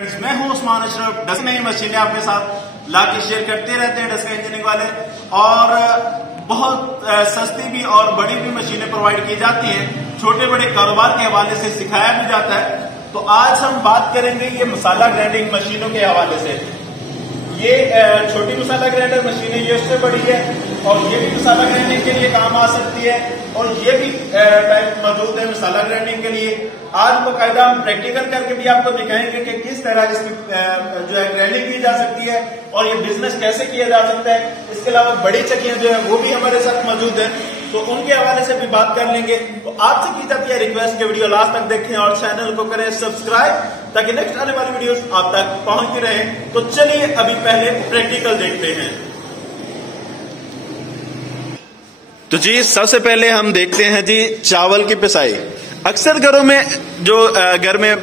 मैं हूं उस्मान अशरफ। डस्क नई मशीनें आपके साथ लाके शेयर करते रहते हैं डस्क इंजीनियरिंग वाले, और बहुत सस्ती भी और बड़ी भी मशीनें प्रोवाइड की जाती हैं। छोटे बड़े कारोबार के हवाले से सिखाया भी जाता है। तो आज हम बात करेंगे ये मसाला ग्राइंडिंग मशीनों के हवाले से। ये छोटी मसाला ग्राइंडर मशीन है, ये उससे बड़ी है और ये भी मसाला ग्राइंडिंग के लिए काम आ सकती है, और ये भी टाइप मौजूद है मसाला ग्राइंडिंग के लिए। आज बाकायदा हम प्रैक्टिकल करके भी आपको दिखाएंगे कि किस तरह इसकी जो है ग्राइंडिंग की जा सकती है और ये बिजनेस कैसे किया जा सकता है। इसके अलावा बड़ी चक्कियां जो है वो भी हमारे साथ मौजूद है, तो उनके हवाले से भी बात कर लेंगे। तो आपसे की जाती है रिक्वेस्ट के वीडियो लास्ट तक देखें और चैनल को करें सब्सक्राइब, ताकि नेक्स्ट आने वाली वीडियोस आप तक पहुंचती रहे। तो चलिए अभी पहले प्रैक्टिकल देखते हैं। तो जी सबसे पहले हम देखते हैं जी चावल की पिसाई। अक्सर घरों में जो घर में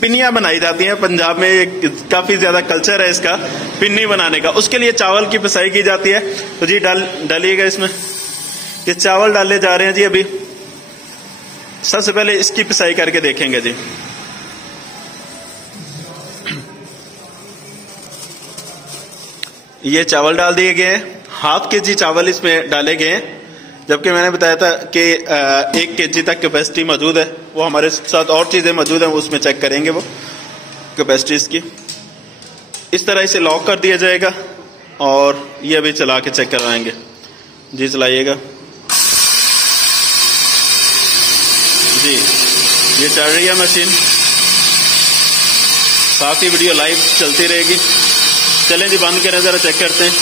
पिन्नियां बनाई जाती हैं, पंजाब में काफी ज्यादा कल्चर है इसका पिन्नी बनाने का, उसके लिए चावल की पिसाई की जाती है। तो जी डालिएगा इसमें, ये चावल डाले जा रहे हैं जी। अभी सबसे पहले इसकी पिसाई करके देखेंगे जी। ये चावल डाल दिए गए हैं, 1/2 kg चावल इसमें डाले गए हैं, जबकि मैंने बताया था कि 1 kg तक कैपेसिटी मौजूद है। वो हमारे साथ और चीजें मौजूद हैं, उसमें चेक करेंगे वो कैपेसिटी इसकी। इस तरह इसे लॉक कर दिया जाएगा और ये अभी चला के चेक करवाएंगे जी। चलाइएगा जी, ये चल रही है मशीन, साथ ही वीडियो लाइव चलती रहेगी। चलें जी बंद करें, जरा चेक करते हैं।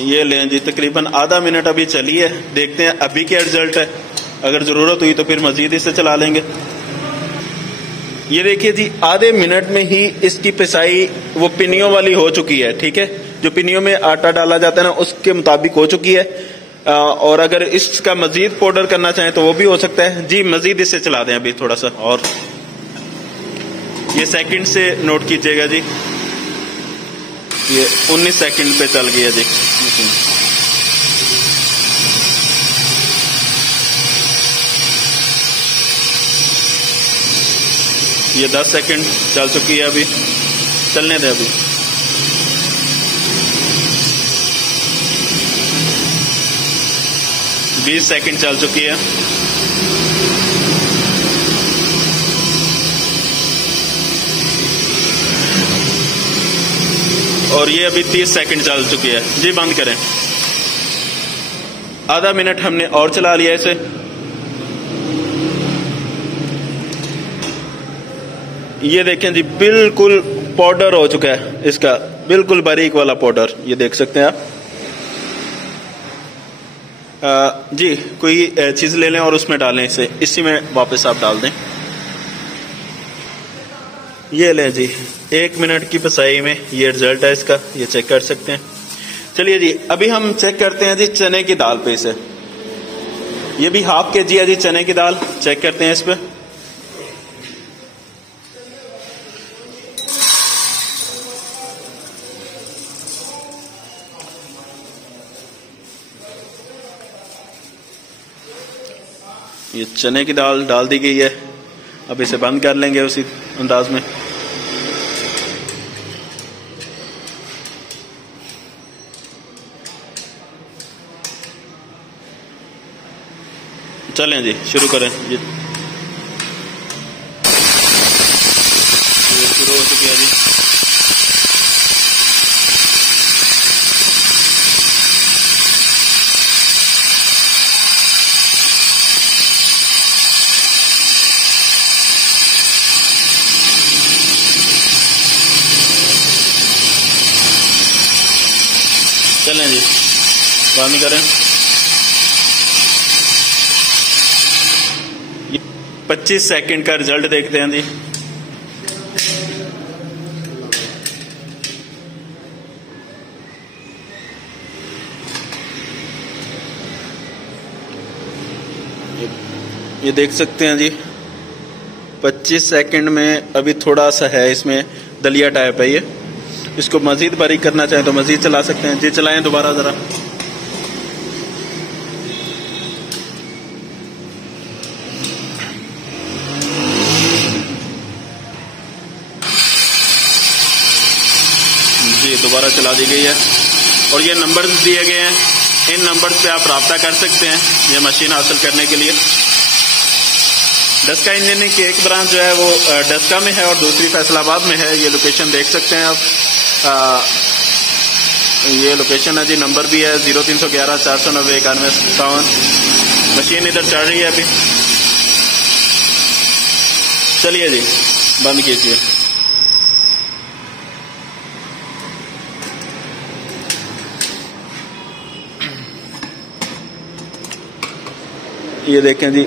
ये लें जी, तकरीबन आधा मिनट अभी चली है, देखते हैं अभी क्या रिजल्ट है। अगर जरूरत हुई तो फिर मजीद इसे चला लेंगे। ये देखिए जी, आधे मिनट में ही इसकी पिसाई वो पिन्नियों वाली हो चुकी है। ठीक है, जो पिन्नियों में आटा डाला जाता है ना, उसके मुताबिक हो चुकी है। और अगर इसका मजीद पाउडर करना चाहें तो वो भी हो सकता है जी। मजीद इसे चला दें अभी थोड़ा सा, और ये सेकंड से नोट कीजिएगा जी। ये 19 सेकंड पे चल गई है जी। ये 10 सेकंड चल चुकी है, अभी चलने दें। अभी 20 सेकंड चल चुकी है। और ये अभी 30 सेकंड चल चुकी है जी। बंद करें। आधा मिनट हमने और चला लिया इसे। ये देखें जी, बिल्कुल पाउडर हो चुका है इसका, बिल्कुल बारीक वाला पाउडर, ये देख सकते हैं आप। जी कोई चीज ले लें और उसमें डालें इसे, इसी में वापस आप डाल दें। ये लें जी, 1 मिनट की पिसाई में ये रिजल्ट है इसका, ये चेक कर सकते हैं। चलिए जी, अभी हम चेक करते हैं जी चने की दाल पे इसे। ये भी 1/2 kg है जी चने की दाल, चेक करते हैं इस पे। ये चने की दाल डाल दी गई है, अब इसे बंद कर लेंगे उसी अंदाज में। चलें जी शुरू करें। ये शुरू हो चुकी है जी। चलें जी बंद करें। 25 सेकंड का रिजल्ट देखते हैं जी। ये देख सकते हैं जी, 25 सेकंड में अभी थोड़ा सा है इसमें दलिया टाइप है। ये इसको मजीद बारीक करना चाहें तो मजीद चला सकते हैं जी। चलाएं दोबारा जरा। दोबारा चला दी गई है और ये नंबर्स दिए गए हैं, इन नंबर्स पे आप रब्ता कर सकते हैं ये मशीन हासिल करने के लिए। डस्का इंजीनियरिंग की एक ब्रांच जो है वो डस्का में है और दूसरी फैसलाबाद में है। ये लोकेशन देख सकते हैं आप, ये लोकेशन है जी। नंबर भी है 0311 490 9157। मशीन इधर चल रही है अभी। चलिए जी, बंद कीजिए। ये देखें जी,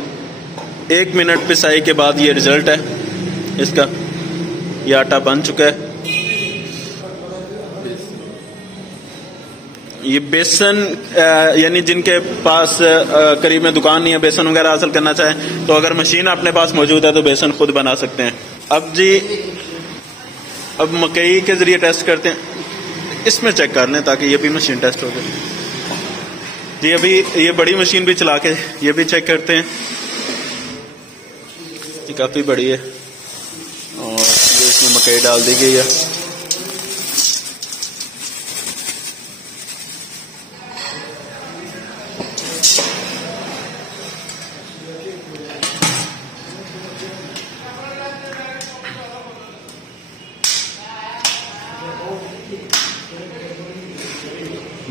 1 मिनट पिसाई के बाद ये रिजल्ट है इसका। ये आटा बन चुका है। ये बेसन यानी जिनके पास करीब में दुकान नहीं है, बेसन वगैरह हासिल करना चाहें तो अगर मशीन अपने पास मौजूद है तो बेसन खुद बना सकते हैं। अब जी, अब मकई के जरिए टेस्ट करते हैं। इसमें चेक कर लें ताकि ये भी मशीन टेस्ट हो जाए जी। अभी ये बड़ी मशीन भी चला के ये भी चेक करते हैं। ये काफी बड़ी है और ये इसमें मकई डाल दी गई है।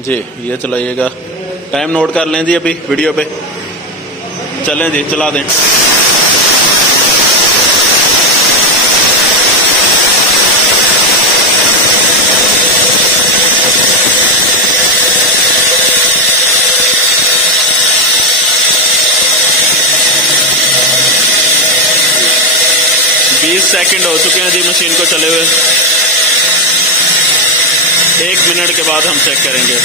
जी ये चलाइएगा, टाइम नोट कर लें जी अभी वीडियो पे। चलें जी, चला दें। बीस सेकंड हो चुके हैं जी मशीन को चले हुए। 1 मिनट के बाद हम चेक करेंगे।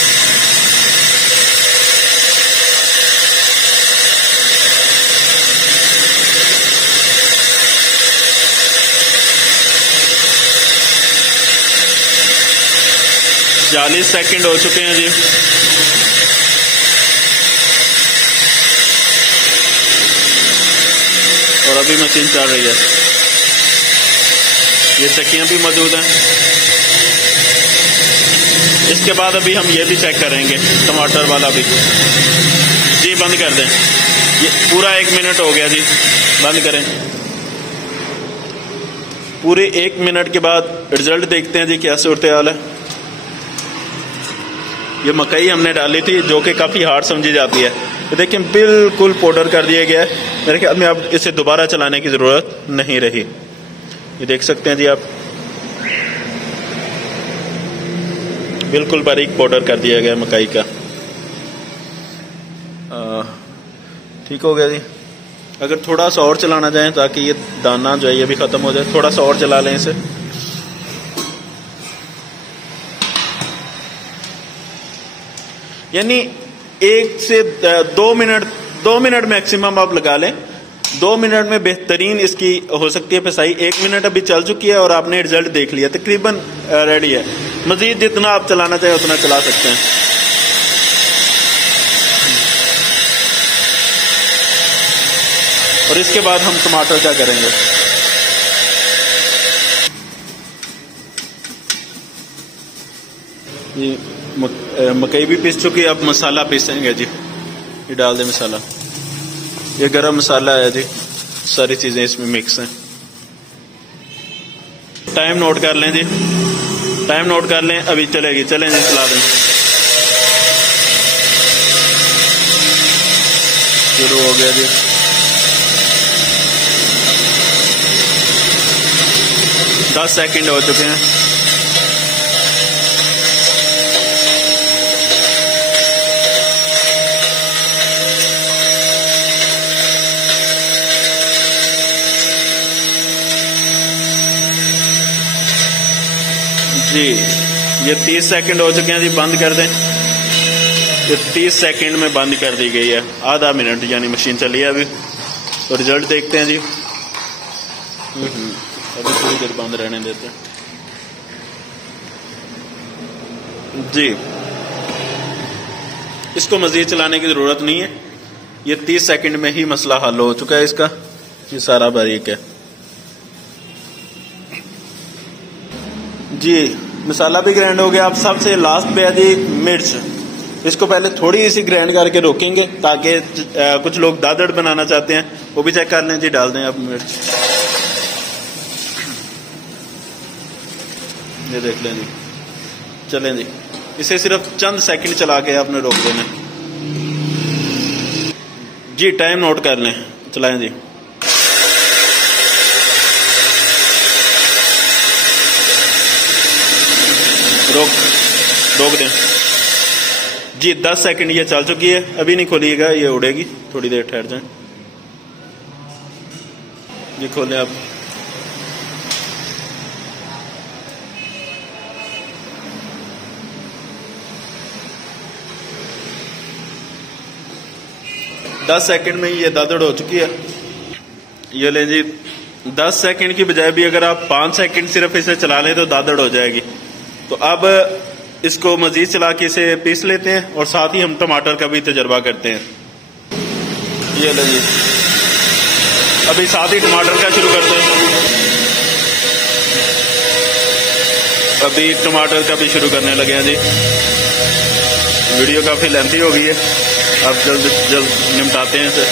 चालीस सेकंड हो चुके हैं जी। और अभी मशीन चल रही है। ये चक्कियां भी मौजूद हैं। इसके बाद अभी हम ये भी चेक करेंगे, टमाटर वाला भी। जी बंद कर दें। ये पूरा 1 मिनट हो गया जी, बंद करें। पूरे 1 मिनट के बाद रिजल्ट देखते हैं जी क्या सूरत हाल है। ये मकई हमने डाली थी जो कि काफी हार्ड समझी जाती है। तो देखिए बिल्कुल पाउडर कर दिया गया है। मेरे ख्याल में अब इसे दोबारा चलाने की जरूरत नहीं रही। ये देख सकते हैं जी आप, बिल्कुल बारीक पाउडर कर दिया गया मकई का। ठीक हो गया जी। अगर थोड़ा सा और चलाना चाहें ताकि ये दाना जो है ये भी खत्म हो जाए, थोड़ा सा और चला लें इसे। यानी 1 से 2 मिनट मैक्सिमम आप लगा लें। 2 मिनट में बेहतरीन इसकी हो सकती है पिसाई। 1 मिनट अभी चल चुकी है और आपने रिजल्ट देख लिया, तकरीबन रेडी है। मजीद जितना आप चलाना चाहें उतना चला सकते हैं। और इसके बाद हम टमाटर क्या करेंगे। ये मकई भी पीस चुकी है, अब मसाला पीसेंगे जी। ये डाल दें मसाला। ये गरम मसाला है जी, सारी चीजें इसमें मिक्स हैं। टाइम नोट कर लें जी, टाइम नोट कर लें। अभी चलेगी, चलें जी, चला दें। शुरू हो गया जी। दस सेकंड हो चुके हैं। जी ये 30 सेकंड हो चुके हैं जी, बंद कर दें। ये 30 सेकंड में बंद कर दी गई है। आधा मिनट यानी मशीन चली है अभी। तो रिजल्ट देखते हैं जी। अभी थोड़ी देर बंद रहने देते हैं जी। इसको मजीद चलाने की जरूरत नहीं है। ये 30 सेकंड में ही मसला हल हो चुका है इसका। ये सारा बारीक है जी। मसाला भी ग्राइंड हो गया। अब सबसे लास्ट पे है जी मिर्च। इसको पहले थोड़ी सी ग्राइंड करके रोकेंगे ताकि कुछ लोग दादड़ बनाना चाहते हैं वो भी चेक कर लें जी। डाल दें आप मिर्च, ये देख लें जी। चलें जी, इसे सिर्फ चंद सेकंड चला के आपने रोक देना जी। टाइम नोट कर लें, चलाएं जी। रोक दें जी। 10 सेकंड ये चल चुकी है, अभी नहीं खोलिएगा, ये उड़ेगी, थोड़ी देर ठहर जाए जी। खोलें आप। दस सेकंड में ये दादड़ हो चुकी है। ये ले जी, 10 सेकंड की बजाय भी अगर आप 5 सेकंड सिर्फ इसे चला लें तो दादड़ हो जाएगी। तो अब इसको मजीद चला के इसे पीस लेते हैं और साथ ही हम टमाटर का भी तजर्बा करते हैं। ये ले जी, अभी साथ ही टमाटर का शुरू करते हैं। अभी टमाटर का भी शुरू करने लगे हैं जी। वीडियो काफी लेंथी हो गई है, अब जल्द निपटाते हैं इसे।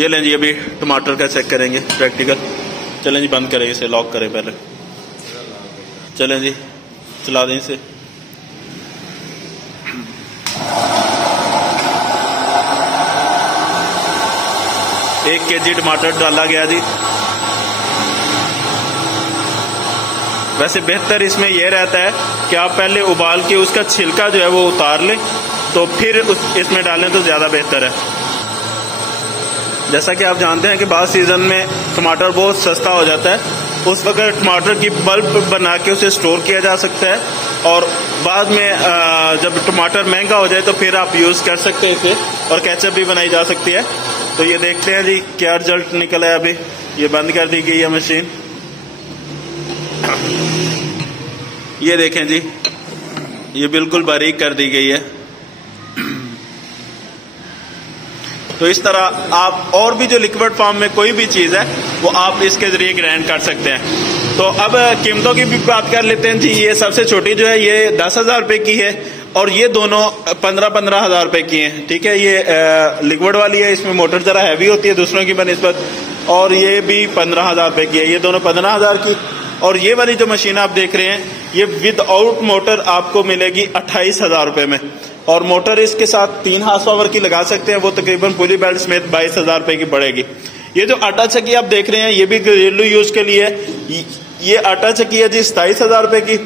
ये लें जी, अभी टमाटर का चेक करेंगे प्रैक्टिकल। चलें जी, बंद करें इसे, लॉक करें पहले। चलें जी, चला दें इसे। एक केजी टमाटर डाला गया जी। वैसे बेहतर इसमें यह रहता है कि आप पहले उबाल के उसका छिलका जो है वो उतार लें, तो फिर इसमें डालें तो ज्यादा बेहतर है। जैसा कि आप जानते हैं कि बाद सीजन में टमाटर बहुत सस्ता हो जाता है, उस वक्त टमाटर की पल्प बना के उसे स्टोर किया जा सकता है और बाद में जब टमाटर महंगा हो जाए तो फिर आप यूज कर सकते हैं इसे, और केचप भी बनाई जा सकती है। तो ये देखते हैं जी क्या रिजल्ट निकला है। अभी ये बंद कर दी गई है मशीन। ये देखें जी, ये बिल्कुल बारीक कर दी गई है। तो इस तरह आप और भी जो लिक्विड फॉर्म में कोई भी चीज है वो आप इसके जरिए ग्राइंड कर सकते हैं। तो अब कीमतों की भी बात कर लेते हैं जी। ये सबसे छोटी जो है ये 10,000 रुपए की है और ये दोनों 15,000 रुपए की हैं। ठीक है, ये लिक्विड वाली है, इसमें मोटर जरा हैवी होती है दूसरों की बनिस्बत, और ये भी 15,000 रुपए की है। ये दोनों 15,000 की। और ये वाली जो मशीन आप देख रहे हैं ये विदाउट मोटर आपको मिलेगी 28,000 रुपए में, और मोटर इसके साथ 3 हार्स पावर की लगा सकते हैं, वो तकरीबन पुली बेल्ट समेत 22,000 रुपए की पड़ेगी। ये जो आटा चक्की आप देख रहे हैं ये भी घरेलू यूज के लिए। ये आटा चक्की है जी 27,000 रुपए की,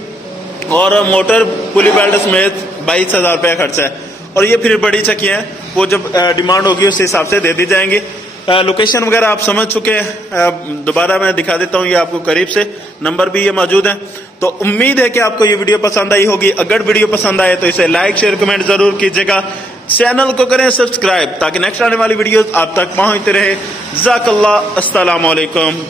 और मोटर पुली बेल्ट समेत 22,000 रुपया खर्चा है। और ये फिर बड़ी चक्कियां हैं, वो जब डिमांड होगी उस हिसाब से दे दी जाएंगी। लोकेशन वगैरह आप समझ चुके हैं, दोबारा मैं दिखा देता हूँ ये आपको करीब से, नंबर भी ये मौजूद है। तो उम्मीद है कि आपको ये वीडियो पसंद आई होगी। अगर वीडियो पसंद आए तो इसे लाइक शेयर कमेंट जरूर कीजिएगा। चैनल को करें सब्सक्राइब ताकि नेक्स्ट आने वाली वीडियोस आप तक पहुंचते रहे। जज़ाकल्लाह, अस्सलाम वालेकुम।